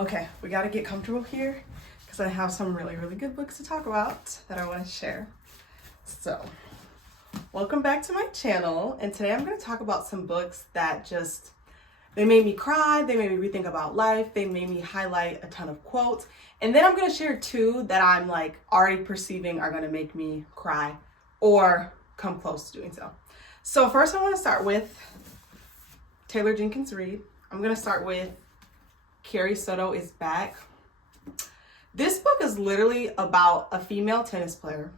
Okay, we gotta get comfortable here because I have some really, really good books to talk about that I want to share. So, welcome back to my channel, and today I'm going to talk about some books that they made me cry, they made me rethink about life, they made me highlight a ton of quotes, and then I'm going to share two that I'm like already perceiving are going to make me cry or come close to doing so. So first I want to start with Taylor Jenkins Reid. I'm going to start with Carrie Soto is Back. This book is literally about a female tennis player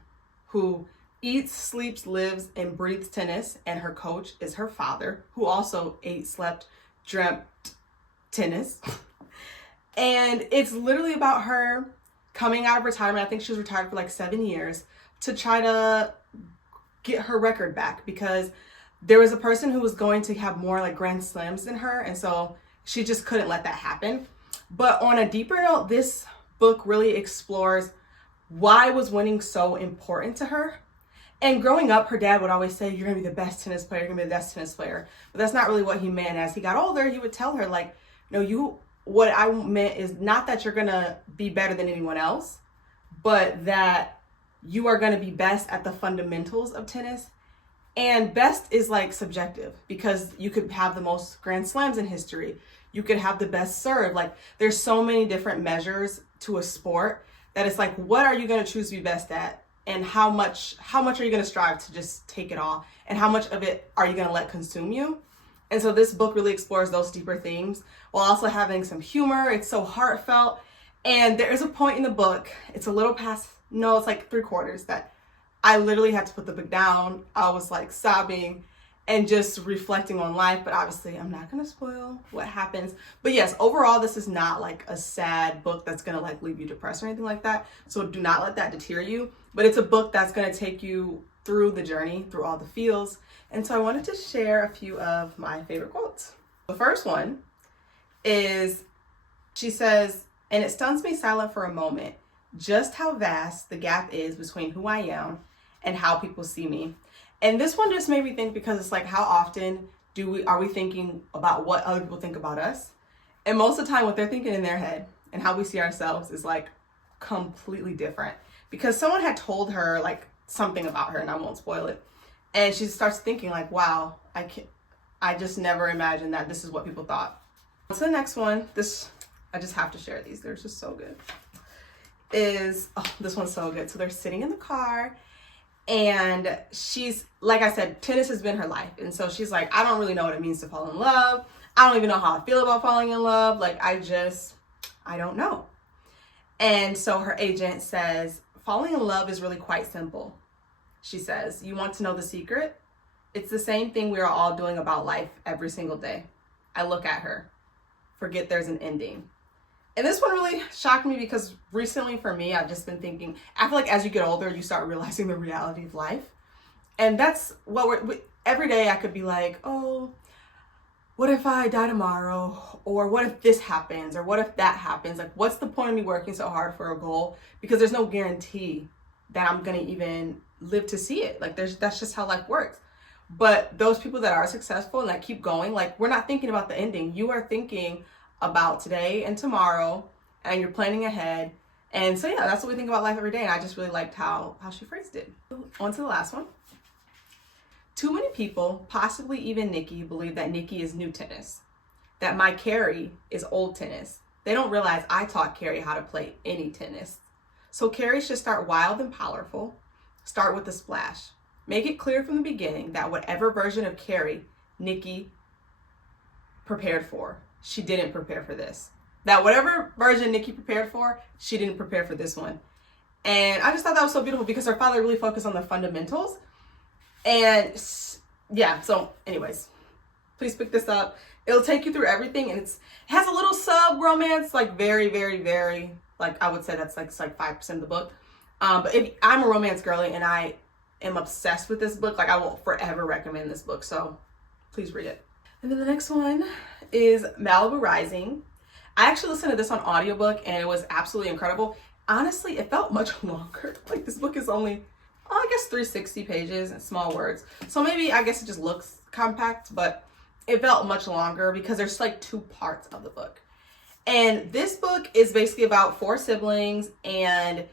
who eats, sleeps, lives, and breathes tennis, and her coach is her father, who also ate, slept, dreamt tennis. And it's literally about her coming out of retirement. I think she was retired for like 7 years to try to get her record back because there was a person who was going to have more like grand slams than her, and so she just couldn't let that happen. But on a deeper note, this book really explores why was winning so important to her. And growing up, her dad would always say, you're going to be the best tennis player, you're going to be the best tennis player. But that's not really what he meant. As he got older, he would tell her, like, no, what I meant is not that you're going to be better than anyone else, but that you are going to be best at the fundamentals of tennis. And best is like subjective because you could have the most grand slams in history. You could have the best serve. Like there's so many different measures to a sport that it's like, what are you going to choose to be best at? And how much are you going to strive to just take it all? And how much of it are you going to let consume you? And so this book really explores those deeper themes while also having some humor. It's so heartfelt. And there is a point in the book, it's a little past, no, it's like 3/4, that I literally had to put the book down. I was like sobbing and just reflecting on life. But obviously I'm not going to spoil what happens. But yes, overall, this is not like a sad book that's going to like leave you depressed or anything like that. So do not let that deter you. But it's a book that's going to take you through the journey, through all the feels. And so I wanted to share a few of my favorite quotes. The first one is, she says, and it stuns me silent for a moment, just how vast the gap is between who I am and how people see me. And this one just made me think because it's like, how often are we thinking about what other people think about us? And most of the time what they're thinking in their head and how we see ourselves is like completely different. Because someone had told her like something about her, and I won't spoil it. And she starts thinking like, wow, I just never imagined that this is what people thought. So the next one, I just have to share these. They're just so good. This one's so good. So they're sitting in the car, and she's, like I said, tennis has been her life. And so she's like, I don't really know what it means to fall in love. I don't even know how I feel about falling in love. Like, I don't know. And so her agent says, falling in love is really quite simple. She says, you want to know the secret? It's the same thing we are all doing about life every single day. I look at her, forget there's an ending. And this one really shocked me because recently for me, I've just been thinking, I feel like as you get older, you start realizing the reality of life. And that's what every day I could be like, oh, what if I die tomorrow? Or what if this happens? Or what if that happens? Like, what's the point of me working so hard for a goal? Because there's no guarantee that I'm going to even live to see it. Like, that's just how life works. But those people that are successful and that keep going, like, we're not thinking about the ending. You are thinking about today and tomorrow, and you're planning ahead. And so, yeah, that's what we think about life every day. And I just really liked how she phrased it. On to the last one. Too many people, possibly even Nikki, believe that Nikki is new tennis, that my Carrie is old tennis. They don't realize I taught Carrie how to play any tennis. So Carrie should start wild and powerful. Start with a splash. Make it clear from the beginning that whatever version of Carrie Nikki prepared for, she didn't prepare for this. That whatever version Nikki prepared for, she didn't prepare for this one. And I just thought that was so beautiful because her father really focused on the fundamentals. And yeah, so anyways, please pick this up. It'll take you through everything, and it has a little sub-romance, like very, very, very, like I would say that's like 5% of the book. But if I'm a romance girly and I am obsessed with this book, like I will forever recommend this book. So please read it. And then the next one is Malibu Rising. I actually listened to this on audiobook and it was absolutely incredible. Honestly, it felt much longer. Like this book is only, I guess 360 pages and small words. So maybe I guess it just looks compact, but it felt much longer because there's like 2 parts of the book. And this book is basically about 4 siblings, and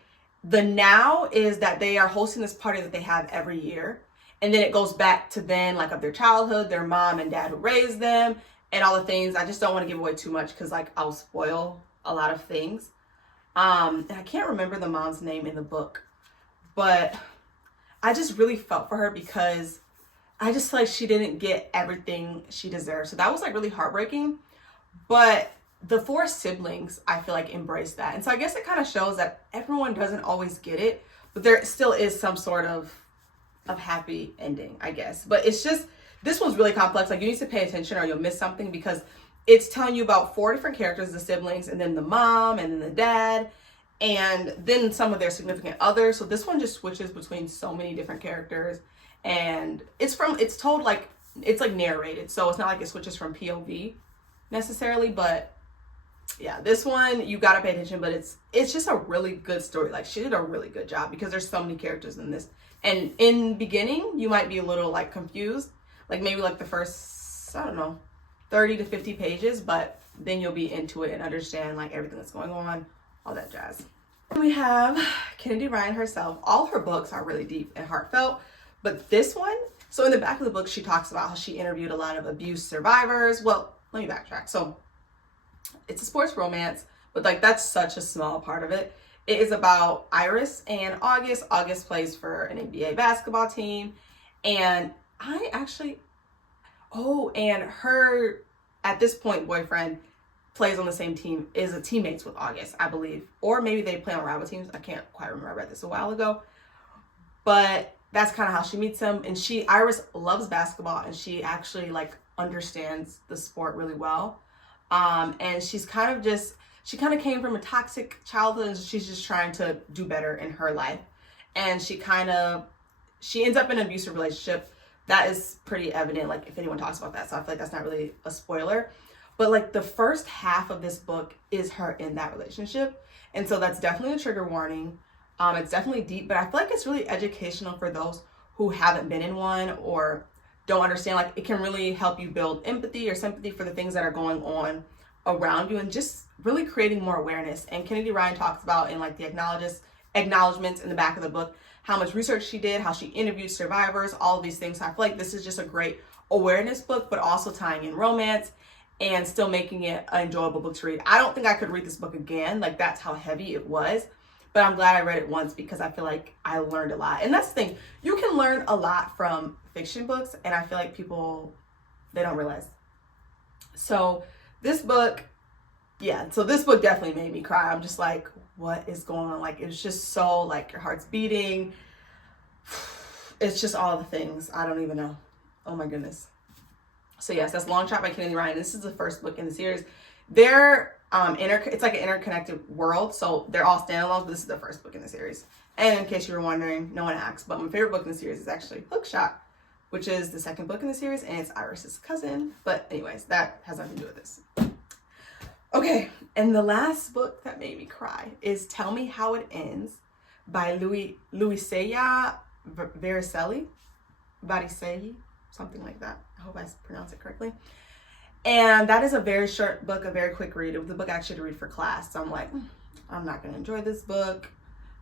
the now is that they are hosting this party that they have every year. And then it goes back to then, like, of their childhood, their mom and dad who raised them, and all the things. I just don't want to give away too much because, like, I'll spoil a lot of things. And I can't remember the mom's name in the book, but I just really felt for her because I just feel like she didn't get everything she deserved. So that was, like, really heartbreaking. But the 4 siblings, I feel like, embraced that. And so I guess it kind of shows that everyone doesn't always get it, but there still is some sort of happy ending, I guess. But it's just, this one's really complex. Like, you need to pay attention or you'll miss something, because it's telling you about 4 different characters, the siblings, and then the mom, and then the dad, and then some of their significant others. So this one just switches between so many different characters, and it's told like, it's like narrated. So it's not like it switches from POV necessarily, but yeah, this one you gotta pay attention. But it's just a really good story. Like, she did a really good job because there's so many characters in this. And in the beginning, you might be a little like confused, like maybe like the first, I don't know, 30 to 50 pages, but then you'll be into it and understand like everything that's going on, all that jazz. We have Kennedy Ryan herself. All her books are really deep and heartfelt, but this one, so in the back of the book, she talks about how she interviewed a lot of abuse survivors. Well, let me backtrack. So it's a sports romance, but like that's such a small part of it. It is about Iris and August. August plays for an NBA basketball team, and and her, at this point, boyfriend plays on the same team, is a teammates with August, I believe. Or maybe they play on rival teams. I can't quite remember. I read this a while ago. But that's kind of how she meets him. And Iris loves basketball, and she actually like understands the sport really well. And she kind of came from a toxic childhood, and she's just trying to do better in her life. And she ends up in an abusive relationship. That is pretty evident, like, if anyone talks about that. So I feel like that's not really a spoiler. But like the first half of this book is her in that relationship. And so that's definitely a trigger warning. It's definitely deep, but I feel like it's really educational for those who haven't been in one or don't understand. Like, it can really help you build empathy or sympathy for the things that are going on around you, and just really creating more awareness. And Kennedy Ryan talks about in like the acknowledgments in the back of the book how much research she did, how she interviewed survivors, all of these things. So I feel like this is just a great awareness book, but also tying in romance and still making it an enjoyable book to read. I don't think I could read this book again. Like, that's how heavy it was. But I'm glad I read it once because I feel like I learned a lot. And that's the thing. You can learn a lot from fiction books, and I feel like people, they don't realize. So this book definitely made me cry. I'm just like, what is going on? Like, it's just so, like, your heart's beating. It's just all the things. I don't even know. Oh my goodness. So yes, that's Long Shot by Kennedy Ryan. This is the first book in the series. It's like an interconnected world, so they're all standalones, but this is the first book in the series. And in case you were wondering, no one asked, but my favorite book in the series is actually Hookshot, which is the second book in the series, and it's Iris's cousin. But anyways, that has nothing to do with this. Okay, and the last book that made me cry is Tell Me How It Ends by Luiselli, Variselli, something like that. I hope I pronounced it correctly. And that is a very short book, a very quick read. It was the book I actually had to read for class. So I'm like, I'm not going to enjoy this book.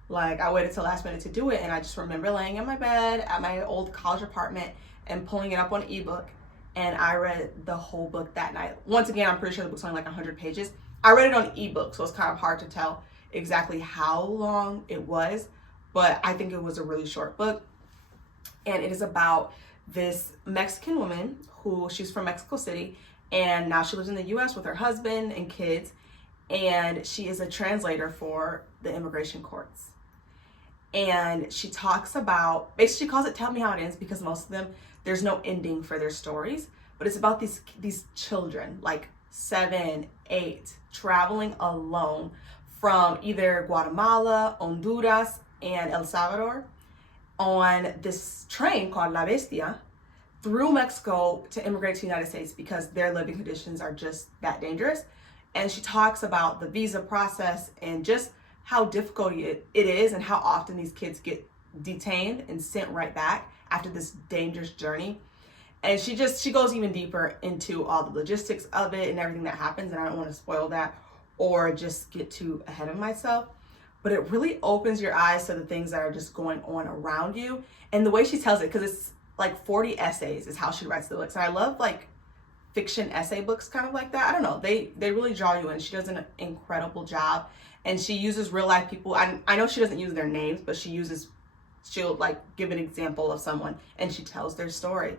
Like, I waited till last minute to do it, and I just remember laying in my bed at my old college apartment and pulling it up on ebook. And I read the whole book that night. Once again, I'm pretty sure the book's only like 100 pages. I read it on ebook, so it's kind of hard to tell exactly how long it was, but I think it was a really short book. And it is about this Mexican woman she's from Mexico City, and now she lives in the US with her husband and kids, and she is a translator for the immigration courts. And she talks about, basically she calls it Tell Me How It Ends because most of them, there's no ending for their stories, but it's about these children, like 7, 8, traveling alone from either Guatemala, Honduras, and El Salvador on this train called La Bestia through Mexico to immigrate to the United States because their living conditions are just that dangerous. And she talks about the visa process and just how difficult it is and how often these kids get detained and sent right back after this dangerous journey. And she goes even deeper into all the logistics of it and everything that happens, and I don't want to spoil that or just get too ahead of myself. But it really opens your eyes to the things that are just going on around you. And the way she tells it, because it's like 40 essays is how she writes the books. And I love like fiction essay books kind of like that. I don't know. They really draw you in. She does an incredible job. And she uses real life people. I know she doesn't use their names, but she'll like give an example of someone and she tells their story.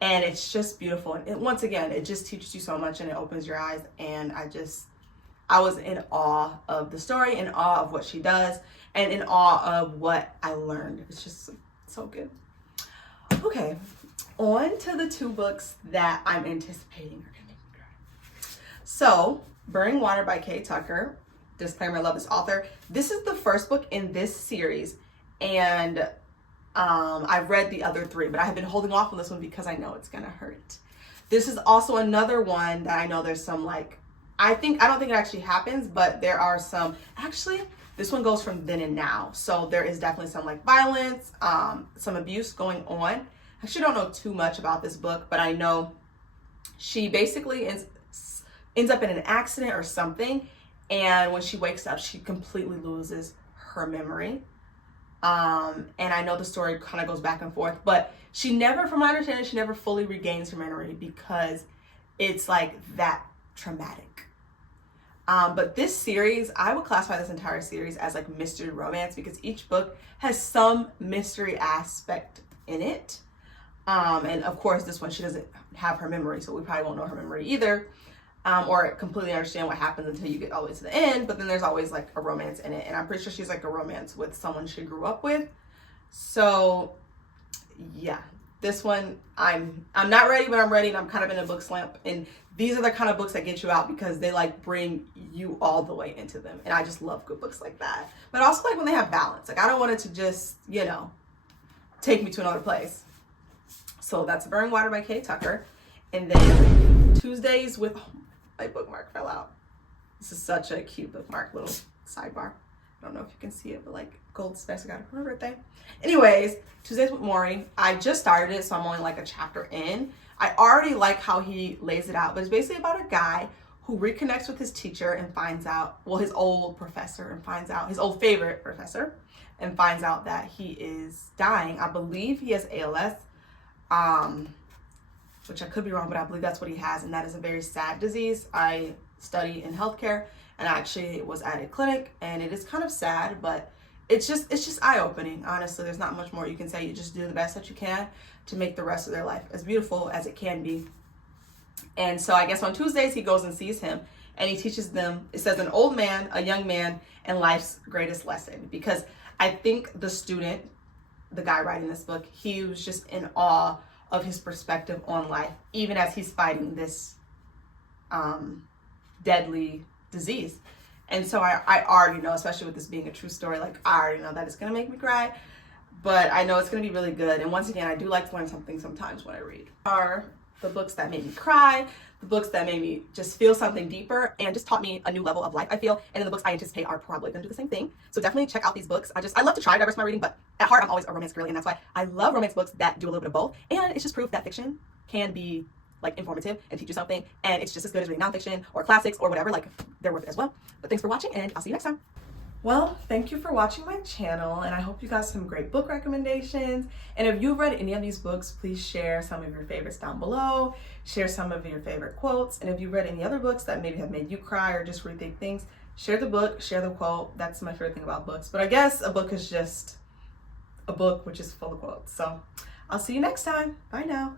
And it's just beautiful. And once again, it just teaches you so much and it opens your eyes. And I was in awe of the story, in awe of what she does, and in awe of what I learned. It's just so good. Okay, on to the 2 books that I'm anticipating are gonna make me cry. So, Burning Water by Kay Tucker. Disclaimer, I love this author. This is the first book in this series, and I've read the other 3, but I have been holding off on this one because I know it's gonna hurt. This is also another one that I know there's some like, I don't think it actually happens, but there are some, actually, this one goes from then and now. So there is definitely some like violence, some abuse going on. I actually don't know too much about this book, but I know she basically ends up in an accident or something. And when she wakes up, she completely loses her memory. And I know the story kind of goes back and forth, but she never, from my understanding, she never fully regains her memory because it's like that traumatic. But this series, I would classify this entire series as like mystery romance because each book has some mystery aspect in it. And of course, this one, she doesn't have her memory, so we probably won't know her memory either. Or completely understand what happens until you get all the way to the end. But then there's always like a romance in it. And I'm pretty sure she's like a romance with someone she grew up with. So yeah, this one, I'm not ready, but I'm ready. And I'm kind of in a book slump. And these are the kind of books that get you out because they like bring you all the way into them. And I just love good books like that. But also like when they have balance. Like I don't want it to just, you know, take me to another place. So that's Burning Water by Kay Tucker. And then Tuesdays with, oh, my bookmark fell out. This is such a cute bookmark, little sidebar. I don't know if you can see it, but like gold specs, I got it for my birthday. Anyways, Tuesdays with Maury. I just started it, so I'm only like a chapter in. I already like how he lays it out, but it's basically about a guy who reconnects with his teacher and finds out, well, his old professor, and finds out, his old favorite professor, and finds out that he is dying. I believe he has ALS, which I could be wrong, but I believe that's what he has, and that is a very sad disease. I study in healthcare, and I actually was at a clinic, and it is kind of sad, but it's just eye-opening. Honestly, there's not much more you can say. You just do the best that you can to make the rest of their life as beautiful as it can be. And so I guess on Tuesdays he goes and sees him, and he teaches them, it says, an old man, a young man, and life's greatest lesson. Because I think the student, the guy writing this book, he was just in awe of his perspective on life, even as he's fighting this deadly disease. And so I already know, especially with this being a true story, like I already know that it's gonna make me cry, but I know it's gonna be really good. And once again, I do like to learn something sometimes when I read. Are the books that made me cry, the books that made me just feel something deeper and just taught me a new level of life, I feel. And then the books I anticipate are probably gonna do the same thing. So definitely check out these books. I love to try to diversify my reading, but at heart, I'm always a romance girly, and that's why I love romance books that do a little bit of both. And it's just proof that fiction can be like informative and teach you something, and it's just as good as reading nonfiction or classics or whatever. Like they're worth it as well. But thanks for watching, and I'll see you next time. Well, thank you for watching my channel, and I hope you got some great book recommendations. And if you've read any of these books, please share some of your favorites down below. Share some of your favorite quotes. And if you've read any other books that maybe have made you cry or just rethink things, share the book, share the quote. That's my favorite thing about books. But I guess a book is just a book which is full of quotes. So I'll see you next time. Bye now.